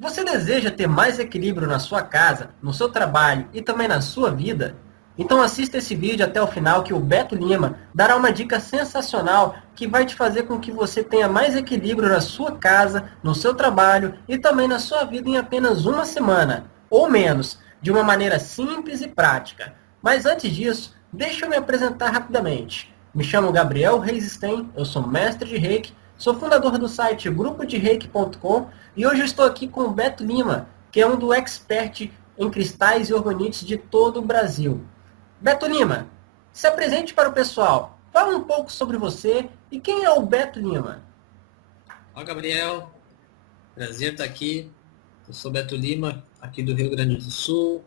Você deseja ter mais equilíbrio na sua casa, no seu trabalho e também na sua vida? Então assista esse vídeo até o final que o Beto Lima dará uma dica sensacional que vai te fazer com que você tenha mais equilíbrio na sua casa, no seu trabalho e também na sua vida em apenas uma semana, ou menos, de uma maneira simples e prática. Mas antes disso, deixa eu me apresentar rapidamente. Me chamo Gabriel Reisstein, eu sou mestre de Reiki, sou fundador do site grupodereiki.com e hoje eu estou aqui com o Beto Lima, que é um do expert em cristais e orgonites de todo o Brasil. Beto Lima, se apresente para o pessoal. Fala um pouco sobre você e quem é o Beto Lima. Olá, Gabriel. Prazer estar aqui. Eu sou Beto Lima, aqui do Rio Grande do Sul,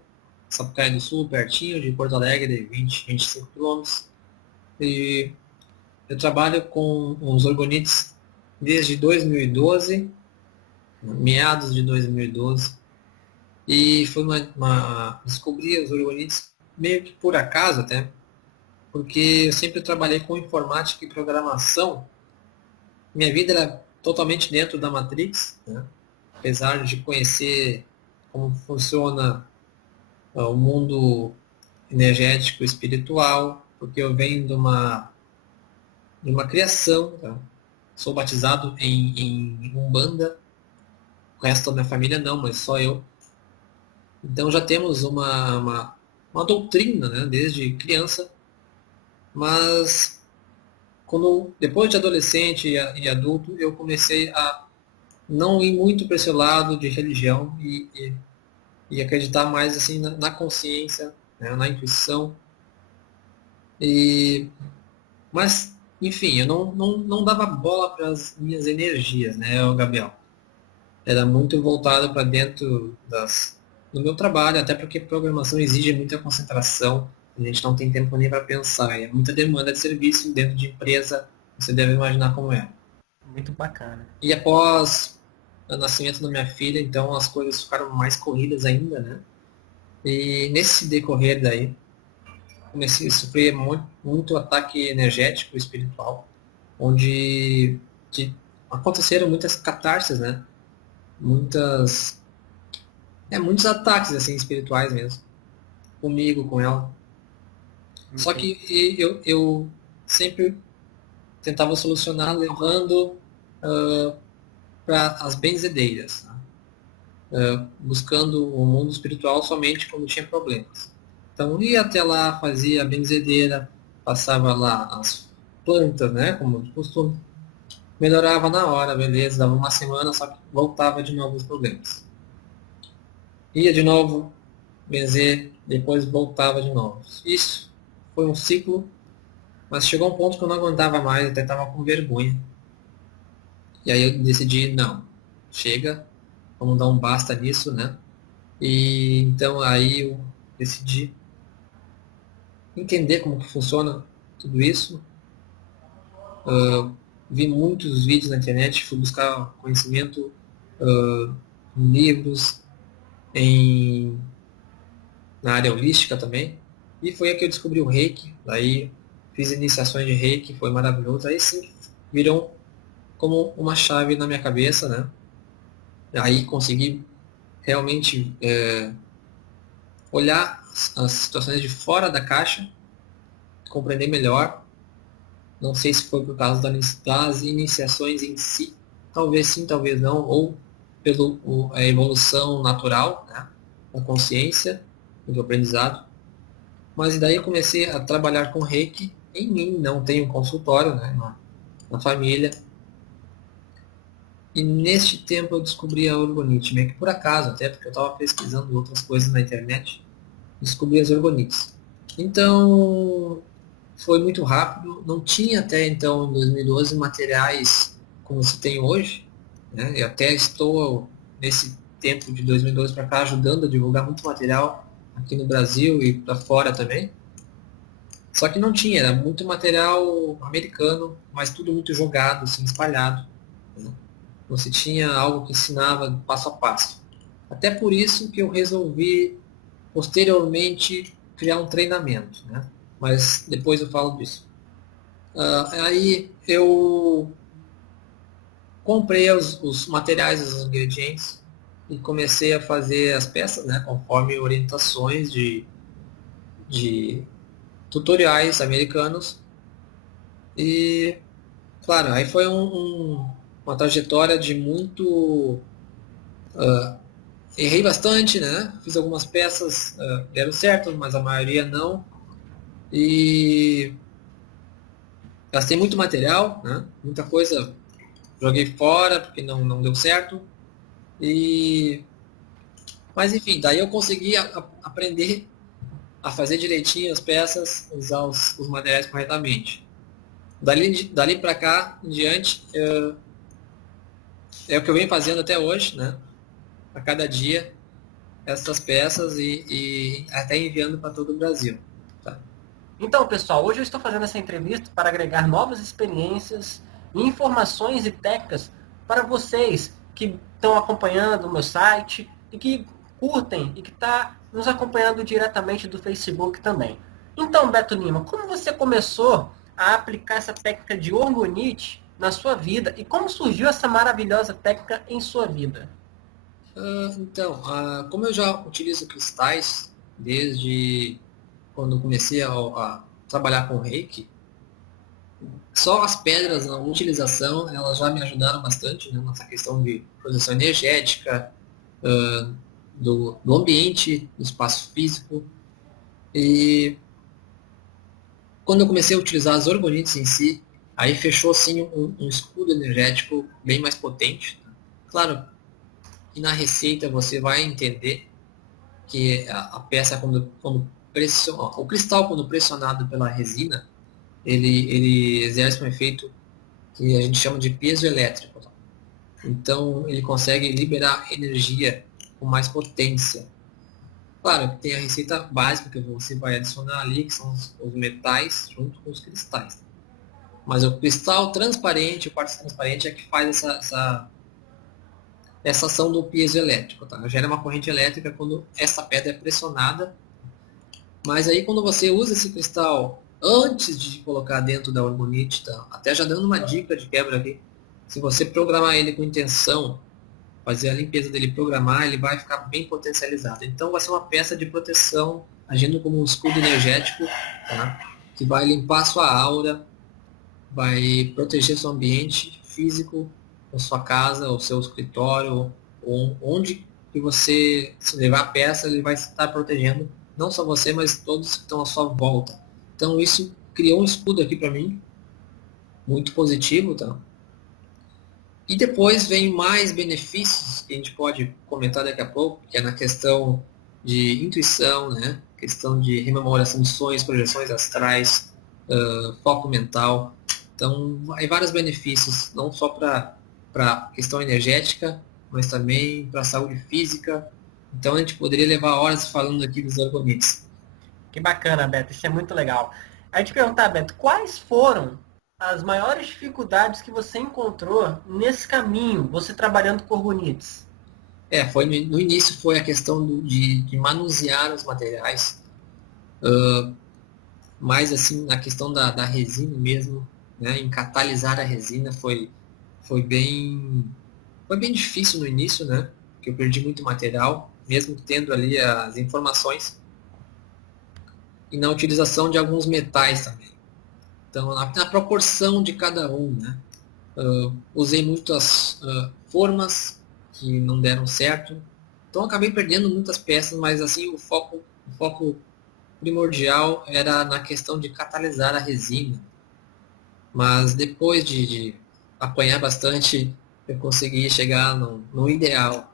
Sapucaí do Sul, pertinho de Porto Alegre, 25 quilômetros. E eu trabalho com os orgonites desde 2012, meados de 2012. E foi descobri os orgonites meio que por acaso até, porque eu sempre trabalhei com informática e programação. Minha vida era totalmente dentro da Matrix, né? Apesar de conhecer como funciona o mundo energético e espiritual, porque eu venho de uma criação, tá? Sou batizado em Umbanda, o resto da minha família não, mas só eu. Então já temos uma doutrina, né, desde criança, mas depois de adolescente e adulto, eu comecei a não ir muito para esse lado de religião e acreditar mais assim na consciência, né, na intuição. E, mas, enfim, eu não dava bola para as minhas energias, né, o Gabriel? Era muito voltado para dentro do meu trabalho, até porque programação exige muita concentração, a gente não tem tempo nem para pensar, é muita demanda de serviço dentro de empresa, você deve imaginar como é. Muito bacana. E após o nascimento da minha filha, então as coisas ficaram mais corridas ainda, né? E nesse decorrer daí, comecei a sofrer muito ataque energético, espiritual, onde aconteceram muitas catarses, né? Muitas, muitos ataques assim espirituais mesmo, comigo, com ela. Só Entendi. que eu sempre tentava solucionar levando para as benzedeiras, né? Buscando o mundo espiritual somente quando tinha problemas. Então ia até lá, fazia a benzedeira, passava lá as plantas, né, como de costume, melhorava na hora, beleza, dava uma semana, só que voltava de novo os problemas. Ia de novo, benzer, depois voltava de novo. Isso foi um ciclo, mas chegou um ponto que eu não aguentava mais, até estava com vergonha. E aí eu decidi, não, chega, vamos dar um basta nisso, né? E então aí eu decidi entender como que funciona tudo isso. Vi muitos vídeos na internet, fui buscar conhecimento em livros, em, na área holística também. E foi aí que eu descobri o Reiki. Daí fiz iniciações de Reiki, foi maravilhoso. Aí sim, virou como uma chave na minha cabeça, né? Aí consegui realmente olhar as situações de fora da caixa, compreender melhor. Não sei se foi por causa das iniciações em si, talvez sim, talvez não, ou a evolução natural, né, da consciência, do aprendizado. Mas daí eu comecei a trabalhar com Reiki em mim, não tenho um consultório, né, na família. E neste tempo eu descobri a orgonite, meio que por acaso, até porque eu estava pesquisando outras coisas na internet, descobri as orgonites. Então, foi muito rápido, não tinha até então, em 2012, materiais como se tem hoje, né? Eu até estou, nesse tempo de 2012 para cá, ajudando a divulgar muito material aqui no Brasil e para fora também. Só que não tinha, era muito material americano, mas tudo muito jogado, assim, espalhado, né? Não se tinha algo que ensinava passo a passo. Até por isso que eu resolvi, posteriormente, criar um treinamento, né? Mas depois eu falo disso. Aí eu comprei os materiais, os ingredientes e comecei a fazer as peças, né, conforme orientações de tutoriais americanos. E, claro, aí foi uma trajetória de muito... Errei bastante, né? Fiz algumas peças, deram certo, mas a maioria não. E gastei muito material, né? Muita coisa joguei fora porque não deu certo. E... Mas enfim, daí eu consegui aprender a fazer direitinho as peças, usar os materiais corretamente. Dali para cá em diante, é o que eu venho fazendo até hoje, né? A cada dia, essas peças e até enviando para todo o Brasil. Tá? Então, pessoal, hoje eu estou fazendo essa entrevista para agregar novas experiências, informações e técnicas para vocês que estão acompanhando o meu site e que curtem e que estão nos acompanhando diretamente do Facebook também. Então, Beto Lima, como você começou a aplicar essa técnica de orgonite na sua vida e como surgiu essa maravilhosa técnica em sua vida? Então, como eu já utilizo cristais desde quando eu comecei a trabalhar com reiki, só as pedras na utilização, elas já me ajudaram bastante, né, nessa questão de proteção energética, do ambiente, do espaço físico. E quando eu comecei a utilizar as orgonites em si, aí fechou assim um escudo energético bem mais potente. Claro que na receita você vai entender que a peça, quando pressiona, o cristal, quando pressionado pela resina, ele exerce um efeito que a gente chama de peso elétrico. Então, ele consegue liberar energia com mais potência. Claro, tem a receita básica que você vai adicionar ali, que são os metais junto com os cristais. Mas o cristal transparente, o quartzo transparente, é que faz essa ação do piezo elétrico. Tá? Gera uma corrente elétrica quando essa pedra é pressionada. Mas aí quando você usa esse cristal antes de colocar dentro da orgonite, tá? Até já dando uma dica de quebra aqui, se você programar ele com intenção, fazer a limpeza dele, programar, ele vai ficar bem potencializado. Então vai ser uma peça de proteção, agindo como um escudo energético, tá? Que vai limpar a sua aura, vai proteger seu ambiente físico, a sua casa, o seu escritório, ou onde que você se levar a peça, ele vai estar protegendo não só você, mas todos que estão à sua volta. Então isso criou um escudo aqui para mim, muito positivo, tá? E depois vem mais benefícios que a gente pode comentar daqui a pouco, que é na questão de intuição, né? Questão de rememoração de sonhos, projeções astrais, foco mental. Então, vai vários benefícios, não só para questão energética, mas também para a saúde física. Então, a gente poderia levar horas falando aqui dos orgonites. Que bacana, Beto, isso é muito legal. Aí te perguntar, Beto, quais foram as maiores dificuldades que você encontrou nesse caminho, você trabalhando com orgonites? No início foi a questão de manusear os materiais, mais assim na questão da resina mesmo, né, em catalisar a resina foi bem difícil no início, né, que eu perdi muito material, mesmo tendo ali as informações, e na utilização de alguns metais também. Então, na proporção de cada um, né? Usei muitas formas que não deram certo. Então, acabei perdendo muitas peças, mas assim, o foco primordial era na questão de catalisar a resina. Mas depois de apanhar bastante, eu consegui chegar no ideal.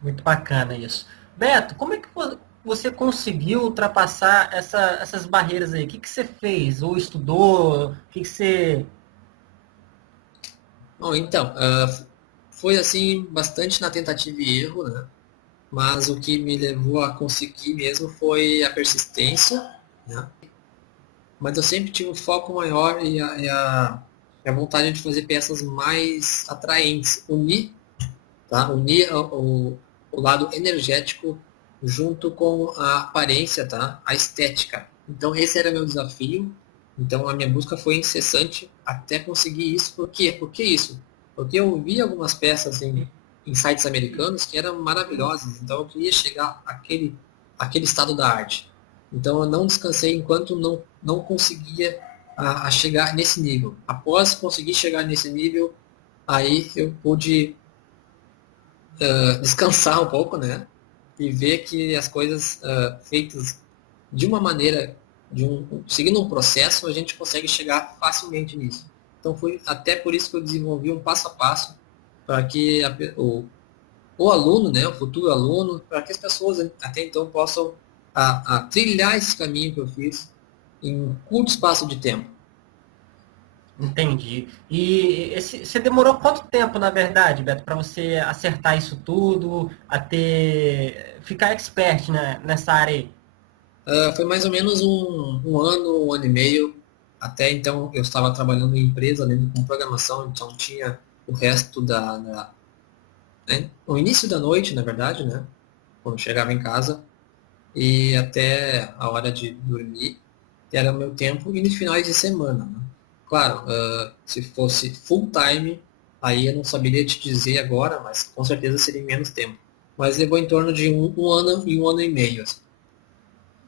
Muito bacana isso. Beto, como é que você conseguiu ultrapassar essas barreiras aí? O que você fez? Ou estudou? O que você... Bom, então, foi assim, bastante na tentativa e erro, né? Mas o que me levou a conseguir mesmo foi a persistência, né? Mas eu sempre tive um foco maior e a vontade de fazer peças mais atraentes, unir o lado energético junto com a aparência, tá? A estética. Então esse era meu desafio. Então a minha busca foi incessante até conseguir isso. Por quê? Por que isso? Porque eu vi algumas peças em em sites americanos que eram maravilhosas. Então eu queria chegar àquele estado da arte. Então eu não descansei enquanto não conseguia a chegar nesse nível. Após conseguir chegar nesse nível, aí eu pude descansar um pouco, né? E ver que as coisas feitas de uma maneira, seguindo um processo, a gente consegue chegar facilmente nisso. Então foi até por isso que eu desenvolvi um passo a passo para que o aluno, né, o futuro aluno, para que as pessoas até então possam a trilhar esse caminho que eu fiz em um curto espaço de tempo. Entendi. E você demorou quanto tempo, na verdade, Beto, para você acertar isso tudo, ficar expert, né, nessa área aí? Foi mais ou menos um ano e meio. Até então eu estava trabalhando em empresa, né, com programação, então tinha o resto né, o início da noite, na verdade, né, quando chegava em casa, e até a hora de dormir, que era o meu tempo, e nos finais de semana, né? Claro, se fosse full time, aí eu não saberia te dizer agora, mas com certeza seria menos tempo. Mas levou em torno de um ano e um ano e meio, assim.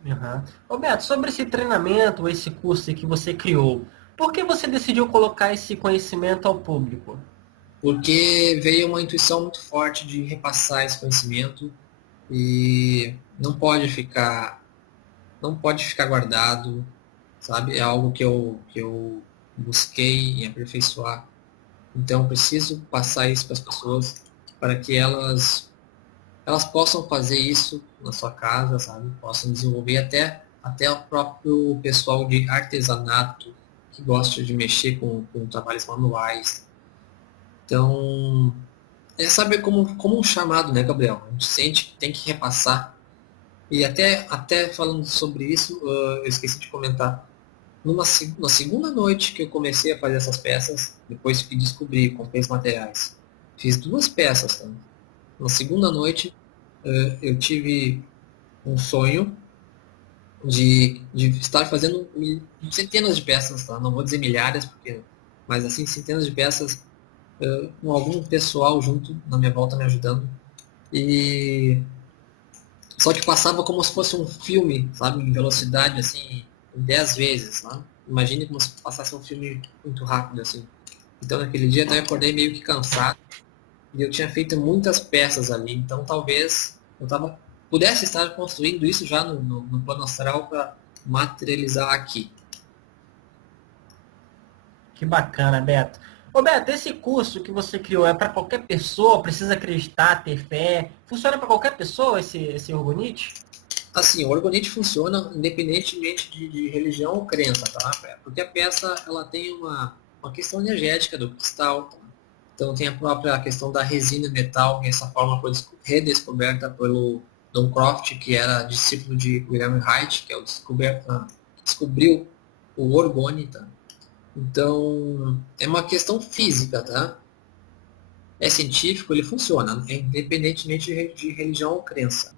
Uhum. Ô Beto, sobre esse treinamento, esse curso aí que você criou, por que você decidiu colocar esse conhecimento ao público? Porque veio uma intuição muito forte de repassar esse conhecimento e não pode ficar guardado, sabe? É algo que eu busquei em aperfeiçoar. Então, eu preciso passar isso para as pessoas para que elas possam fazer isso na sua casa, sabe? Possam desenvolver até o próprio pessoal de artesanato que gosta de mexer com trabalhos manuais. Então, é saber como um chamado, né, Gabriel? A gente sente que tem que repassar. E até falando sobre isso, eu esqueci de comentar. Na segunda noite que eu comecei a fazer essas peças, depois que descobri, comprei os materiais, fiz duas peças, tá? Na segunda noite, eu tive um sonho de estar fazendo centenas de peças, tá? Não vou dizer milhares, mas assim, centenas de peças, com algum pessoal junto na minha volta me ajudando. E só que passava como se fosse um filme, sabe, em velocidade, assim, 10 vezes, né? Imagine como se passasse um filme muito rápido, assim. Então, naquele dia, até acordei meio que cansado. E eu tinha feito muitas peças ali. Então, talvez pudesse estar construindo isso já no plano astral para materializar aqui. Que bacana, Beto. Ô Beto, esse curso que você criou é para qualquer pessoa? Precisa acreditar, ter fé? Funciona para qualquer pessoa esse Orgonite? Assim, o Orgonite funciona independentemente de religião ou crença, tá? Porque a peça, ela tem uma questão energética do cristal, tá? Então tem a própria questão da resina e metal, que essa forma foi redescoberta pelo Don Croft, que era discípulo de William Wright, que é que descobriu o orgone, tá? Então, é uma questão física, tá? É científico, ele funciona, independentemente de religião ou crença.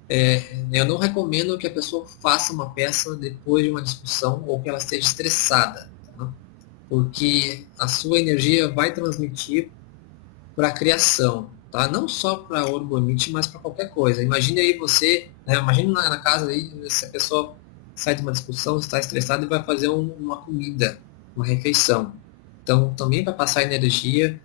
Eu não recomendo que a pessoa faça uma peça depois de uma discussão ou que ela esteja estressada, tá? Porque a sua energia vai transmitir para a criação, tá? Não só para o Orgonite, mas para qualquer coisa. Imagine aí você, né? Imagine na casa aí, se a pessoa sai de uma discussão, está estressada e vai fazer uma comida, uma refeição. Então, também vai passar energia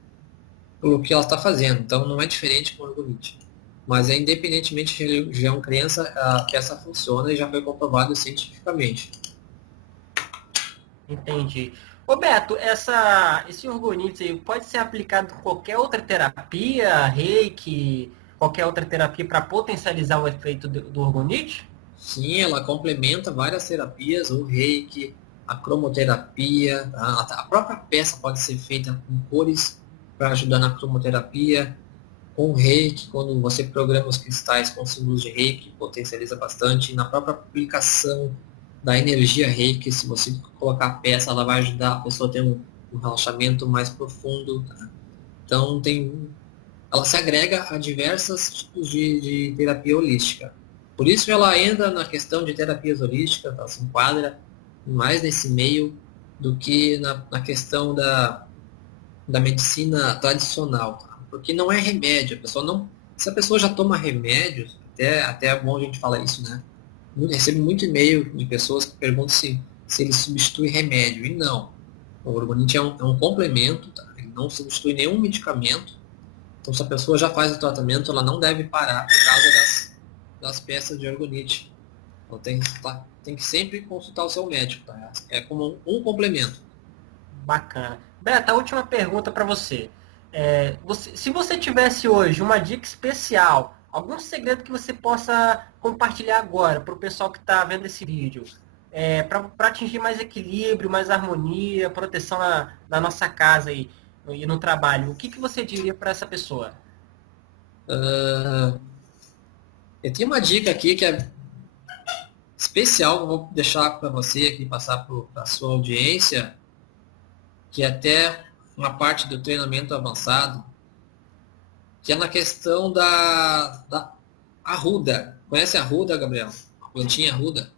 pelo que ela está fazendo. Então, não é diferente com o Orgonite. Mas, independentemente de religião, crença, a peça funciona e já foi comprovado cientificamente. Entendi. Ô Beto, esse Orgonite aí pode ser aplicado em qualquer outra terapia, reiki, qualquer outra terapia para potencializar o efeito do Orgonite? Sim, ela complementa várias terapias, o reiki, a cromoterapia, a própria peça pode ser feita com cores para ajudar na cromoterapia, com reiki, quando você programa os cristais com símbolos de reiki, potencializa bastante, na própria aplicação da energia reiki, se você colocar a peça, ela vai ajudar a pessoa a ter um relaxamento mais profundo, tá? Então, ela se agrega a diversos tipos de terapia holística. Por isso ela entra na questão de terapias holísticas, ela se enquadra mais nesse meio do que na questão da medicina tradicional. Tá? Porque não é remédio. A pessoa não, se a pessoa já toma remédios, até é bom a gente falar isso, né? Eu recebo muito e-mail de pessoas que perguntam se ele substitui remédio. E não. O Orgonite é um complemento, tá? Ele não substitui nenhum medicamento. Então, se a pessoa já faz o tratamento, ela não deve parar por causa das peças de Orgonite. Então, tem que sempre consultar o seu médico, tá? É como um complemento. Bacana. Beto, a última pergunta para você. Se você tivesse hoje uma dica especial, algum segredo que você possa compartilhar agora para o pessoal que está vendo esse vídeo, para atingir mais equilíbrio, mais harmonia, proteção na nossa casa e no trabalho, o que você diria para essa pessoa? Eu tenho uma dica aqui que é especial, que eu vou deixar para você aqui, passar para a sua audiência, que é até uma parte do treinamento avançado, que é na questão da arruda. Conhece a arruda, Gabriel? A plantinha arruda?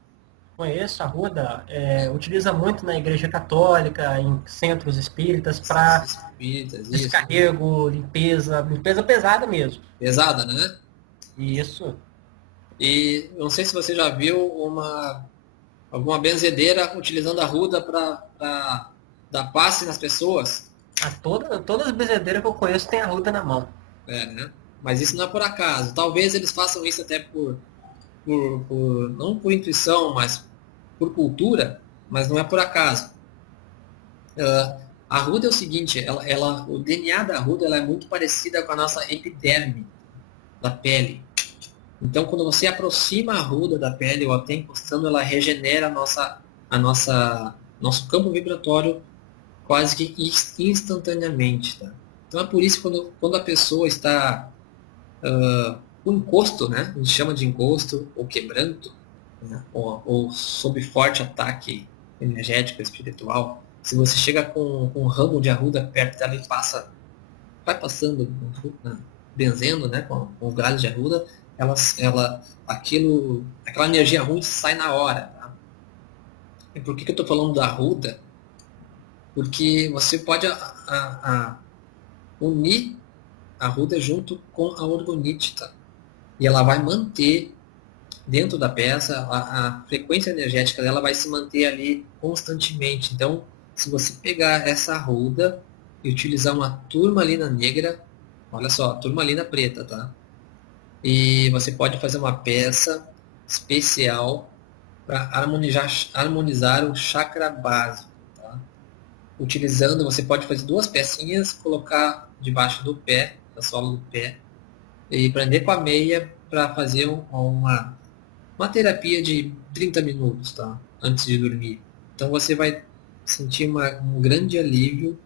Conheço a Ruda, utiliza muito na Igreja Católica, em centros espíritas, para descarrego, limpeza pesada mesmo. Pesada, né? Isso. E eu não sei se você já viu alguma benzedeira utilizando a arruda para dar passe nas pessoas. Todas as benzedeiras que eu conheço têm a Ruda na mão. Né? Mas isso não é por acaso. Talvez eles façam isso até não por intuição, mas por cultura, mas não é por acaso. A arruda é o seguinte, o DNA da arruda ela é muito parecida com a nossa epiderme da pele. Então, quando você aproxima a arruda da pele ou até encostando, ela regenera nosso campo vibratório quase que instantaneamente. Tá? Então, é por isso que quando a pessoa está com encosto, né? A gente chama de encosto ou quebranto, né? ou sob forte ataque energético, espiritual, se você chega com um ramo de arruda perto dela e vai passando, benzendo, né? com os galhos de arruda, aquela energia ruim sai na hora. Tá? E por que eu estou falando da arruda? Porque você pode unir a arruda junto com a orgonite, tá? E ela vai manter dentro da peça, a frequência energética dela vai se manter ali constantemente. Então, se você pegar essa arruda e utilizar uma turmalina negra, olha só, turmalina preta, tá? E você pode fazer uma peça especial para harmonizar o chakra básico. Tá? Você pode fazer 2 pecinhas, colocar debaixo do pé, da sola do pé, e prender com a meia para fazer uma terapia de 30 minutos, tá? Antes de dormir. Então você vai sentir um grande alívio,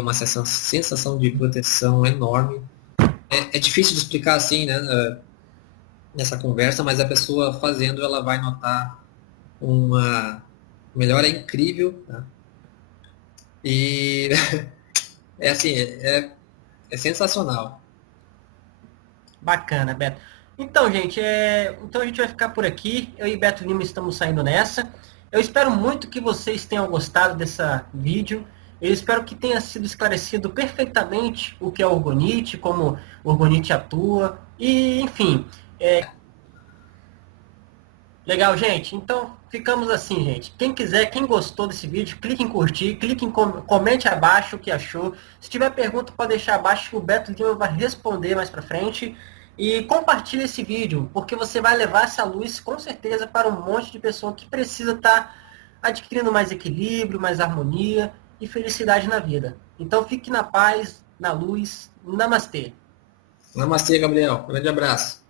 uma sensação de proteção enorme. É difícil de explicar assim, né, nessa conversa, mas a pessoa fazendo, ela vai notar uma melhora incrível. Tá? E é assim, é sensacional. Bacana, Beto. Então, gente, então a gente vai ficar por aqui. Eu e Beto Lima estamos saindo nessa. Eu espero muito que vocês tenham gostado desse vídeo. Eu espero que tenha sido esclarecido perfeitamente o que é orgonite, como o orgonite atua. E, enfim. Legal, gente? Então, ficamos assim, gente. Quem quiser, quem gostou desse vídeo, clique em curtir, comente abaixo o que achou. Se tiver pergunta, pode deixar abaixo que o Beto Lima vai responder mais pra frente. E compartilhe esse vídeo, porque você vai levar essa luz, com certeza, para um monte de pessoa que precisa estar adquirindo mais equilíbrio, mais harmonia e felicidade na vida. Então, fique na paz, na luz. Namastê. Namastê, Gabriel. Grande abraço.